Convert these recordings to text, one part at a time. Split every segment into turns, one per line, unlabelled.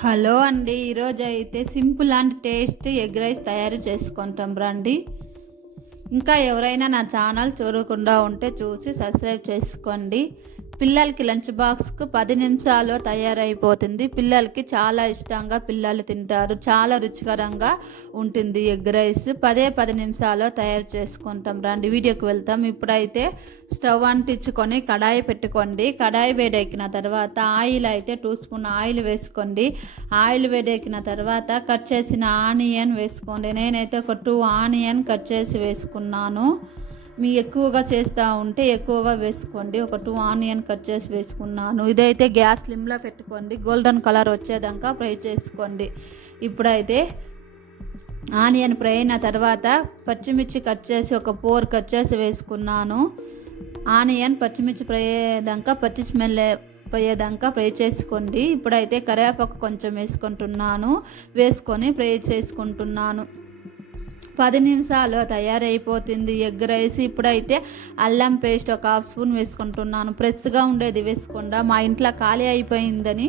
Hello అండి ఈరోజు అయితే simple and taste egg rice తయారు చేసుకుంటాం రండి. ఇంకా ఎవరైనా నా ఛానల్ చూడకుండా ఉంటే చూసి సబ్స్క్రైబ్ చేసుకోండి. పిల్లలకి లంచ్ బాక్స్కు పది నిమిషాల్లో తయారైపోతుంది. పిల్లలకి చాలా ఇష్టంగా పిల్లలు తింటారు. చాలా రుచికరంగా ఉంటుంది ఎగ్ రైస్. పదే పది నిమిషాల్లో తయారు చేసుకుంటాం. రండి వీడియోకి వెళ్తాం. ఇప్పుడైతే స్టవ్ అంటించుకొని కడాయి పెట్టుకోండి. కడాయి వేడెక్కిన తర్వాత ఆయిల్ అయితే టూ స్పూన్ ఆయిల్ వేసుకోండి. ఆయిల్ వేడెక్కిన తర్వాత కట్ చేసిన ఆనియన్ వేసుకోండి. నేనైతే ఒక టూ ఆనియన్ కట్ చేసి వేసుకున్నాను. మీ ఎక్కువగా చేస్తూ ఉంటే ఎక్కువగా వేసుకోండి. ఒక టూ ఆనియన్ కట్ చేసి వేసుకున్నాను. ఇదైతే గ్యాస్ లిమ్లో పెట్టుకోండి. గోల్డెన్ కలర్ వచ్చేదాకా ఫ్రై చేసుకోండి. ఇప్పుడైతే ఆనియన్ ఫ్రై అయిన తర్వాత పచ్చిమిర్చి కట్ చేసి ఒక ఫోర్ కట్ చేసి వేసుకున్నాను. ఆనియన్ పచ్చిమిర్చి ఫ్రై అయ్యేదాకా పచ్చి స్మెల్ పోయేదాకా ఫ్రై చేసుకోండి. ఇప్పుడైతే కరివేపాకు కొంచెం వేసుకుంటున్నాను. వేసుకొని ఫ్రై చేసుకుంటున్నాను. పది నిమిషాలు తయారైపోతుంది. ఎగ్ రైస్ ఇప్పుడైతే అల్లం పేస్ట్ ఒక హాఫ్ స్పూన్ వేసుకుంటున్నాను. ఫ్రెష్గా ఉండేది వేసుకుండా. మా ఇంట్లో ఖాళీ అయిపోయిందని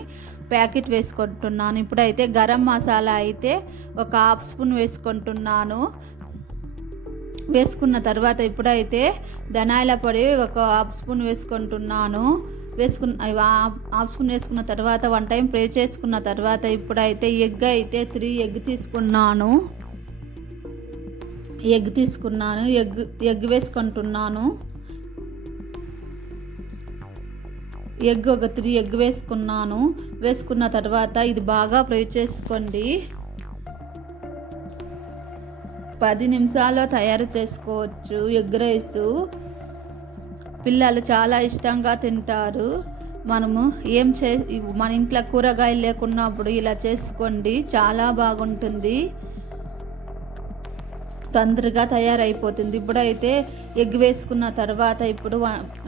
ప్యాకెట్ వేసుకుంటున్నాను. ఇప్పుడైతే గరం మసాలా అయితే ఒక హాఫ్ స్పూన్ వేసుకుంటున్నాను. వేసుకున్న తర్వాత ఇప్పుడైతే ధనాయిల పొడి ఒక హాఫ్ స్పూన్ వేసుకుంటున్నాను. వేసుకున్న హాఫ్ స్పూన్ వేసుకున్న తర్వాత వన్ టైం ప్రే చేసుకున్న తర్వాత ఇప్పుడైతే ఎగ్ అయితే త్రీ ఎగ్ తీసుకున్నాను. ఎగ్ తీసుకున్నాను ఎగ్ ఎగ్ వేసుకుంటున్నాను. ఎగ్ ఒక త్రీ ఎగ్ వేసుకున్నాను. వేసుకున్న తర్వాత ఇది బాగా ఫ్రై చేసుకోండి. పది నిమిషాల్లో తయారు చేసుకోవచ్చు ఎగ్ రైస్. పిల్లలు చాలా ఇష్టంగా తింటారు. మనము ఏం చే మన ఇంట్లో కూరగాయలు లేకున్నప్పుడు ఇలా చేసుకోండి. చాలా బాగుంటుంది. తొందరగా తయారైపోతుంది. ఇప్పుడైతే ఎగ్ వేసుకున్న తర్వాత ఇప్పుడు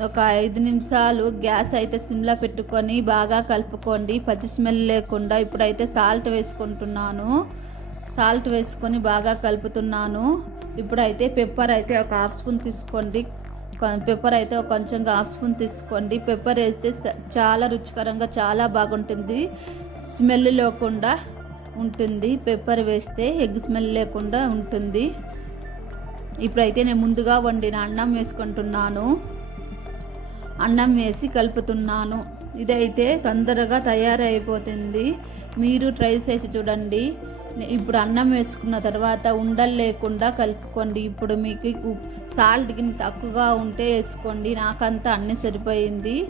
ఒక ఐదు నిమిషాలు గ్యాస్ అయితే సిమ్లా పెట్టుకొని బాగా కలుపుకోండి. పచ్చి స్మెల్ లేకుండా ఇప్పుడైతే సాల్ట్ వేసుకుంటున్నాను. సాల్ట్ వేసుకొని బాగా కలుపుతున్నాను. ఇప్పుడైతే పెప్పర్ అయితే ఒక హాఫ్ స్పూన్ తీసుకోండి. పెప్పర్ అయితే ఒక కొంచెం హాఫ్ స్పూన్ తీసుకోండి. పెప్పర్ అయితే చాలా రుచికరంగా చాలా బాగుంటుంది. స్మెల్ లేకుండా ఉంటుంది. పెప్పర్ వేస్తే ఎగ్ స్మెల్ లేకుండా ఉంటుంది. ఇప్పుడైతే నేను ముందుగా వండిన అన్నం వేసుకుంటున్నాను. అన్నం వేసి కలుపుతున్నాను. ఇదైతే తొందరగా తయారైపోతుంది. మీరు ట్రై చేసి చూడండి. ఇప్పుడు అన్నం వేసుకున్న తర్వాత ఉండలు లేకుండా కలుపుకోండి. ఇప్పుడు మీకు సాల్ట్కి తక్కువగా ఉంటే వేసుకోండి. నాకంతా అన్ని సరిపోయింది.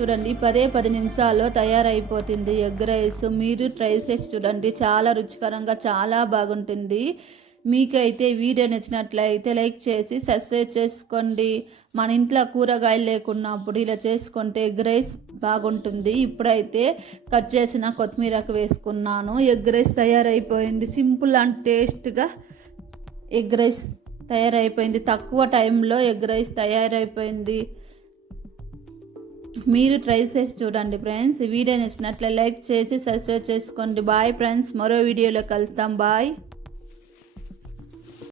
చూడండి పదే పది నిమిషాల్లో తయారైపోతుంది ఎగ్ రైస్. మీరు ట్రై చేసి చూడండి. చాలా రుచికరంగా చాలా బాగుంటుంది. మీకైతే వీడియో నచ్చినట్లయితే లైక్ చేసి సబ్స్క్రైబ్ చేసుకోండి. మన ఇంట్లో కూరగాయలు లేకున్నప్పుడు ఇలా చేసుకుంటే ఎగ్ రైస్ బాగుంటుంది. ఇప్పుడైతే కట్ చేసిన కొత్తిమీరకు వేసుకున్నాను. ఎగ్ రైస్ తయారైపోయింది. సింపుల్ అండ్ టేస్ట్గా ఎగ్ రైస్ తయారైపోయింది. తక్కువ టైంలో ఎగ్ రైస్ తయారైపోయింది. మీరు ట్రై చేసి చూడండి ఫ్రెండ్స్. వీడియో నచ్చినట్లే లైక్ చేసి సబ్స్క్రైబ్ చేసుకోండి. Bye friends. మరో వీడియోలో కలుస్తాం బాయ్.